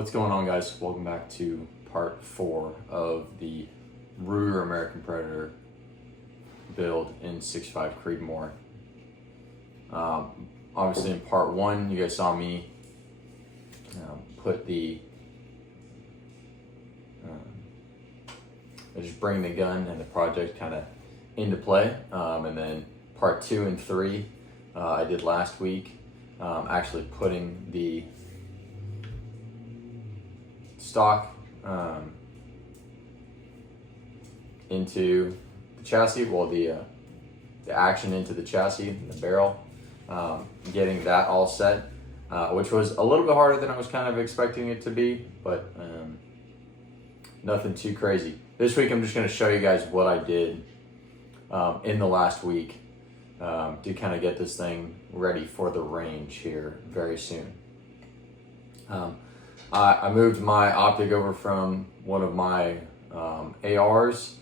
What's going on, guys? Welcome back to part 4 of the Ruger American Predator build in 6.5 Creedmoor. Obviously in part 1 you guys saw me put the just bring the gun and the project kind of into play, and then part 2 and 3 I did last week, actually putting the stock into the chassis, well the action into the chassis and the barrel, getting that all set, which was a little bit harder than I was kind of expecting it to be, but nothing too crazy. This week I'm just going to show you guys what I did in the last week to kind of get this thing ready for the range here very soon. I moved my optic over from one of my ARs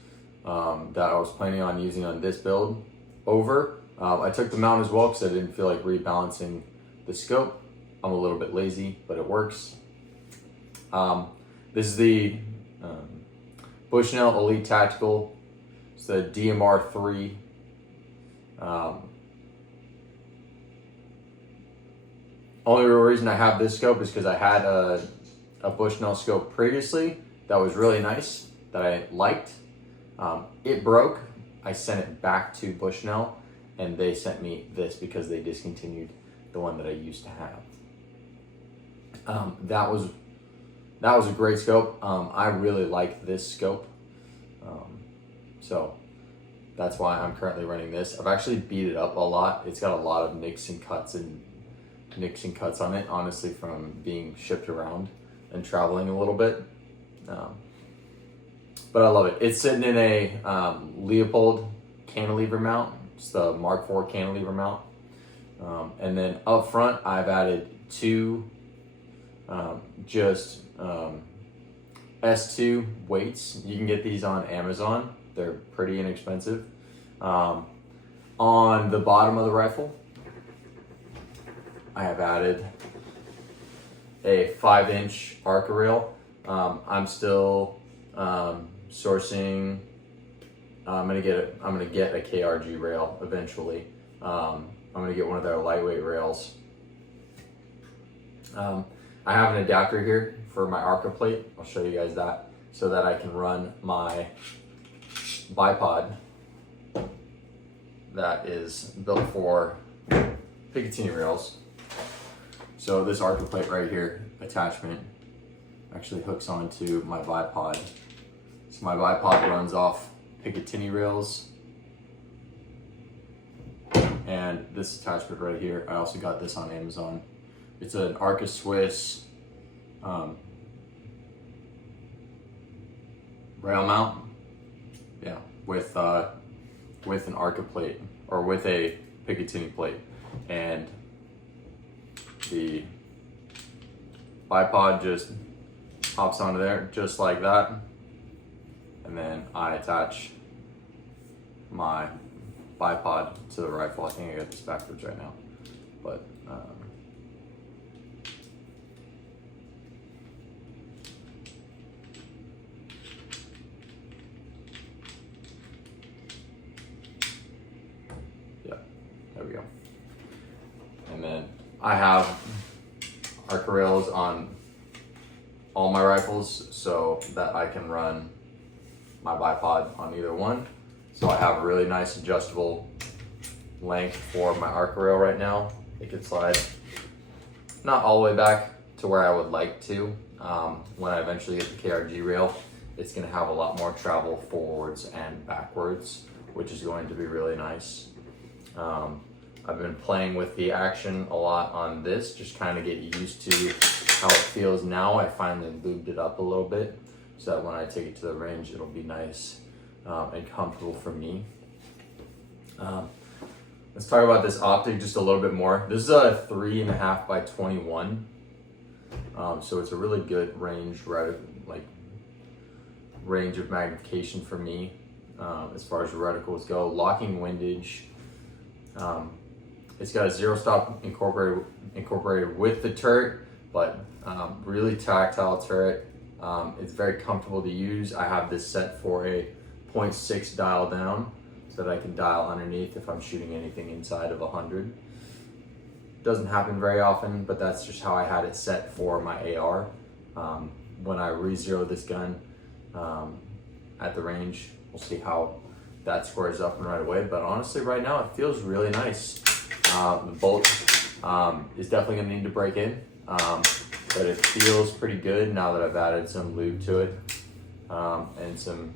that I was planning on using on this build over. I took the mount as well because I didn't feel like rebalancing the scope. I'm a little bit lazy, but it works. This is the Bushnell Elite Tactical. It's the DMR 3. Only real reason I have this scope is because I had a Bushnell scope previously that was really nice, that I liked. It broke. I sent it back to Bushnell and they sent me this because they discontinued the one that I used to have. That was a great scope. I really like this scope. So that's why I'm currently running this. I've actually beat it up a lot. It's got a lot of nicks and cuts on it, honestly, from being shipped around and traveling a little bit. But I love it. It's sitting in a Leopold cantilever mount. It's the Mark IV cantilever mount. And then up front, I've added 2 S2 weights. You can get these on Amazon. They're pretty inexpensive. On the bottom of the rifle, I have added a 5-inch Arca rail. I'm still sourcing. I'm gonna get a KRG rail eventually. I'm gonna get one of their lightweight rails. I have an adapter here for my Arca plate. I'll show you guys that so that I can run my bipod that is built for Picatinny rails. So this Arca plate right here, attachment, actually hooks onto my bipod. So my bipod runs off Picatinny rails. And this attachment right here, I also got this on Amazon. It's an Arca Swiss rail mount, yeah, with an Arca plate, or with a Picatinny plate, and the bipod just hops onto there just like that, and then I attach my bipod to the rifle. I think I got this backwards right now, but yeah, there we go. And then I have Arca rails on all my rifles so that I can run my bipod on either one. So I have a really nice adjustable length for my Arca rail right now. It can slide not all the way back to where I would like to. When I eventually get the KRG rail, it's gonna have a lot more travel forwards and backwards, which is going to be really nice. I've been playing with the action a lot on this, just kind of get used to how it feels now. I finally lubed it up a little bit so that when I take it to the range, it'll be nice and comfortable for me. Let's talk about this optic just a little bit more. This is a 3.5 by 21. So it's a really good range, range of magnification for me as far as reticles go. Locking windage. It's got a zero stop incorporated with the turret, but Really tactile turret. It's very comfortable to use. I have this set for a 0.6 dial down so that I can dial underneath if I'm shooting anything inside of 100. Doesn't happen very often, but that's just how I had it set for my AR. When I re-zero this gun at the range, we'll see how that squares up and right away. But honestly, right now, it feels really nice. The bolt is definitely gonna need to break in, but it feels pretty good now that I've added some lube to it, and some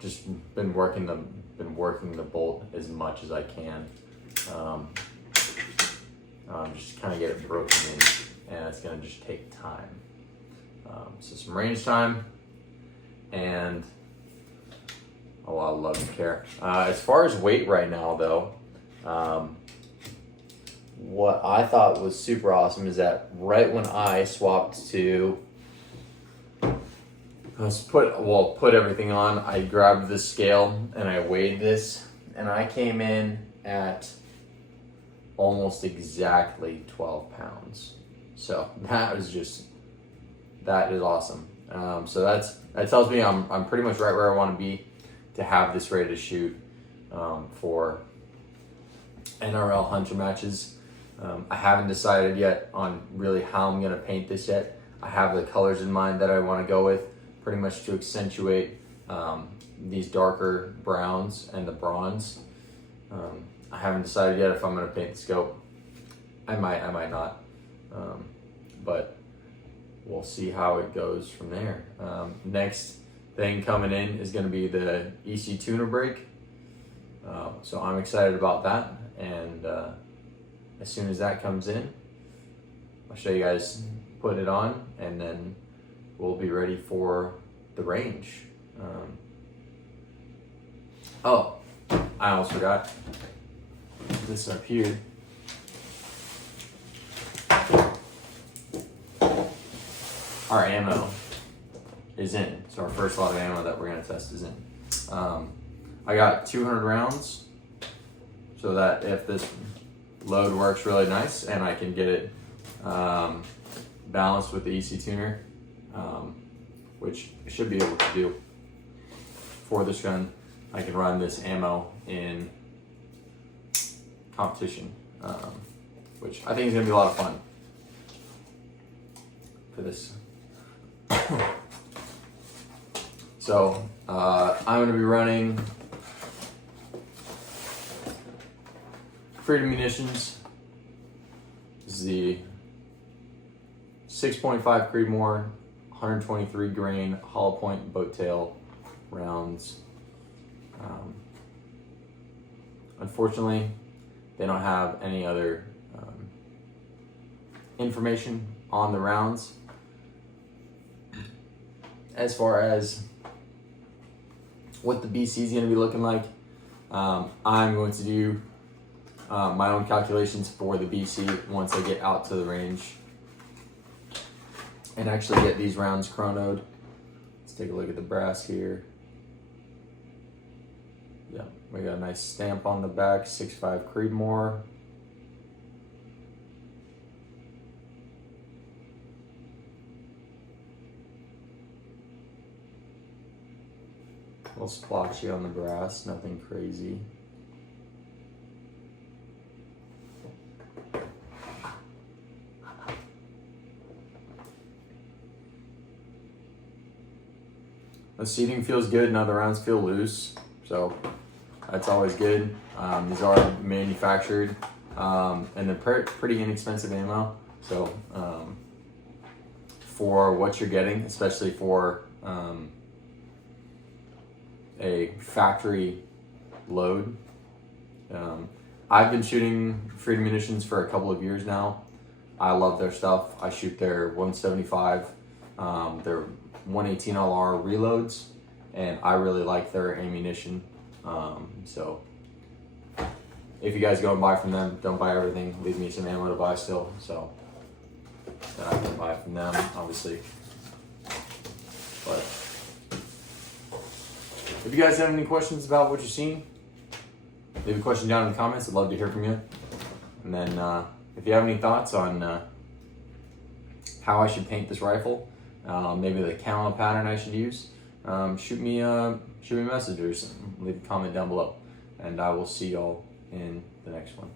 just been working the bolt as much as I can. Just kind of get it broken in, and it's gonna just take time. So some range time, and a lot of love and care. As far as weight right now though, what I thought was super awesome is that right when I swapped to put everything on, I grabbed the scale and I weighed this, and I came in at almost exactly 12 pounds. So that is awesome. So that tells me I'm pretty much right where I want to be to have this ready to shoot for NRL hunter matches. I haven't decided yet on really how I'm gonna paint this yet. I have the colors in mind that I want to go with, pretty much to accentuate these darker browns and the bronze. I haven't decided yet if I'm gonna paint the scope. I might not, but we'll see how it goes from there. Next thing coming in is gonna be the EC tuner brake. So I'm excited about that, and as soon as that comes in, I'll show you guys put it on, and then we'll be ready for the range. Oh, I almost forgot this up here. Our ammo is in. So our first lot of ammo that we're gonna test is in. I got 200 rounds, so that if this load works really nice and I can get it balanced with the EC tuner, which I should be able to do for this gun, I can run this ammo in competition, which I think is gonna be a lot of fun for this. So I'm gonna be running Freedom Munitions. This is the 6.5 Creedmoor, 123 grain hollow point boat tail rounds. Unfortunately, they don't have any other information on the rounds as far as what the BC is going to be looking like. I'm going to do my own calculations for the BC once I get out to the range and actually get these rounds chronoed. Let's take a look at the brass here. Yeah, we got a nice stamp on the back, 6.5 Creedmoor. A little splotchy on the brass, nothing crazy. The seating feels good, now the rounds feel loose, so that's always good. These are manufactured, and they're pretty inexpensive ammo, so for what you're getting, especially for a factory load. I've been shooting Freedom Munitions for a couple of years now. I love their stuff. I shoot their 175, their 118 LR reloads, and I really like their ammunition. So if you guys go and buy from them, don't buy everything. Leave me some ammo to buy still, so that I can buy from them, obviously. But if you guys have any questions about what you've seen, leave a question down in the comments. I'd love to hear from you. And then if you have any thoughts on how I should paint this rifle, maybe the camo pattern I should use, shoot me a message or leave a comment down below, and I will see y'all in the next one.